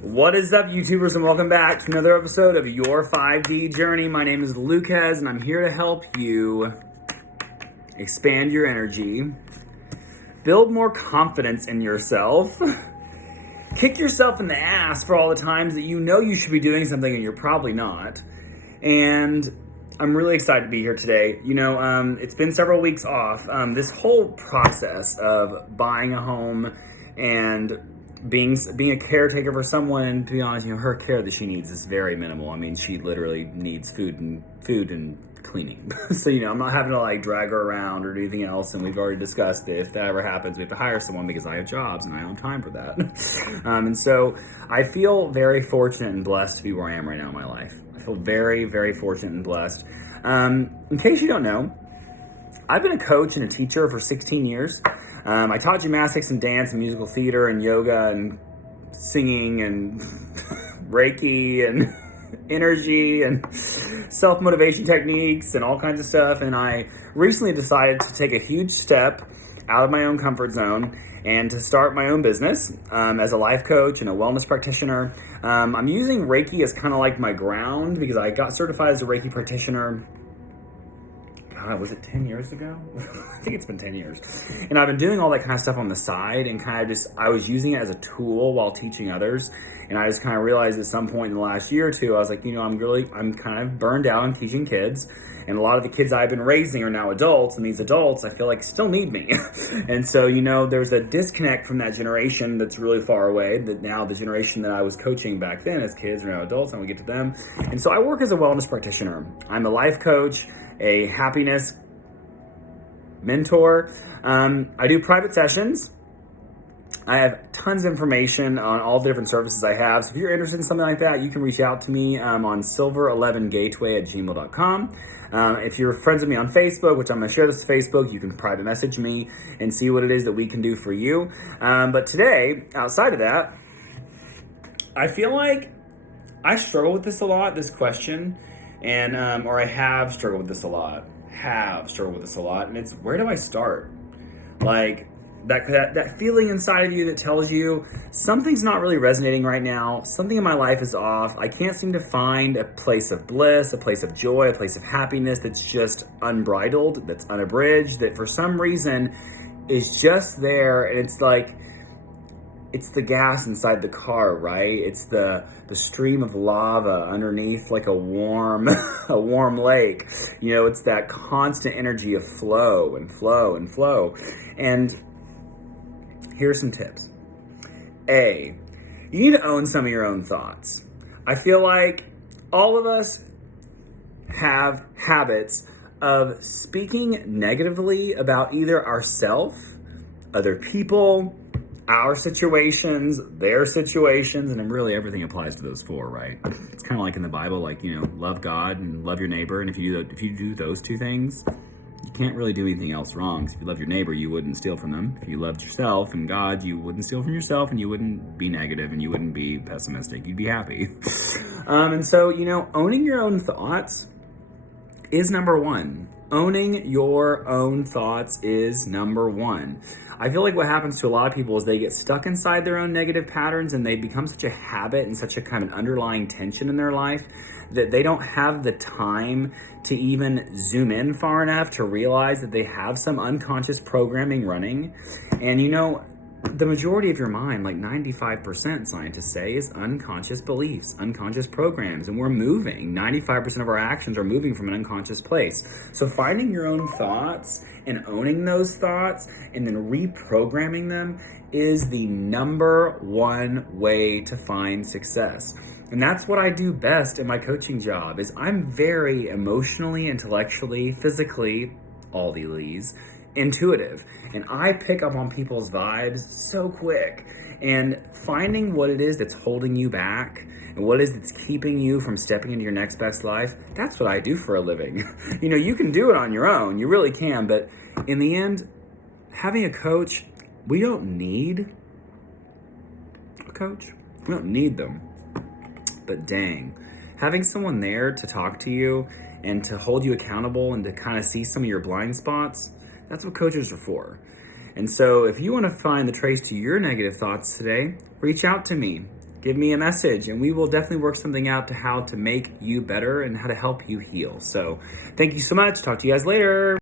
What is up, YouTubers, and welcome back to another episode of Your 5D Journey. My name is Lucas, and I'm here to help you expand your energy, build more confidence in yourself, kick yourself in the ass for all the times that you know you should be doing something and you're probably not. And I'm really excited to be here today. It's been several weeks off. This whole process of buying a home and being a caretaker for someone, to be honest, her care that she needs is very minimal. I mean, she literally needs food and cleaning. So, I'm not having to drag her around or do anything else. And we've already discussed that if that ever happens, we have to hire someone because I have jobs and I don't have time for that. And so I feel very fortunate and blessed to be where I am right now in my life. I feel very, very fortunate and blessed. In case you don't know, I've been a coach and a teacher for 16 years. I taught gymnastics and dance and musical theater and yoga and singing and Reiki and energy and self-motivation techniques and all kinds of stuff. And I recently decided to take a huge step out of my own comfort zone and to start my own business as a life coach and a wellness practitioner. I'm using Reiki as kind of like my ground because I got certified as a Reiki practitioner. God, was it 10 years ago? I think it's been 10 years. And I've been doing all that kind of stuff on the side and I was using it as a tool while teaching others. And I just kind of realized at some point in the last year or two, I was like, I'm kind of burned out on teaching kids. And a lot of the kids I've been raising are now adults, and these adults I feel like still need me. And so, there's a disconnect from that generation that's really far away, that now the generation that I was coaching back then as kids are now adults, and we get to them. And so I work as a wellness practitioner. I'm a life coach, a happiness mentor. I do private sessions. I have tons of information on all the different services I have. So if you're interested in something like that, you can reach out to me on silver11gateway@gmail.com. If you're friends with me on Facebook, which I'm going to share this to Facebook, you can private message me and see what it is that we can do for you. But today, outside of that, I feel like I struggle with this a lot, this question, and or I have struggled with this a lot. And it's, where do I start? That feeling inside of you that tells you something's not really resonating right now. Something in my life is off. I can't seem to find a place of bliss, a place of joy, a place of happiness that's just unbridled, that's unabridged, that for some reason is just there. And it's like, it's the gas inside the car, right? It's the stream of lava underneath like a warm a warm lake. It's that constant energy of flow and flow and flow. And here's some tips. A, you need to own some of your own thoughts. I feel like all of us have habits of speaking negatively about either ourselves, other people, our situations, their situations, and really everything applies to those four, right? It's kind of like in the Bible, love God and love your neighbor. And if you do those two things, you can't really do anything else wrong. Because if you love your neighbor, you wouldn't steal from them. If you loved yourself and God, you wouldn't steal from yourself, and you wouldn't be negative, and you wouldn't be pessimistic. You'd be happy. And so, owning your own thoughts is number one. Owning your own thoughts is number one. I feel like what happens to a lot of people is they get stuck inside their own negative patterns, and they become such a habit and such a kind of underlying tension in their life that they don't have the time to even zoom in far enough to realize that they have some unconscious programming running. And the majority of your mind, like 95%, scientists say, is unconscious beliefs, unconscious programs. And we're moving. 95% of our actions are moving from an unconscious place. So finding your own thoughts and owning those thoughts and then reprogramming them is the number one way to find success. And that's what I do best in my coaching job. Is I'm very emotionally, intellectually, physically, all the Lees, intuitive. And I pick up on people's vibes so quick. And finding what it is that's holding you back and what it is that's keeping you from stepping into your next best life, that's what I do for a living. You can do it on your own. You really can. But in the end, having a coach, we don't need a coach. We don't need them. But dang, having someone there to talk to you and to hold you accountable and to kind of see some of your blind spots, that's what coaches are for. And so if you want to find the trace to your negative thoughts today, reach out to me. give me a message and we will definitely work something out to how to make you better and how to help you heal. So thank you so much. Talk to you guys later.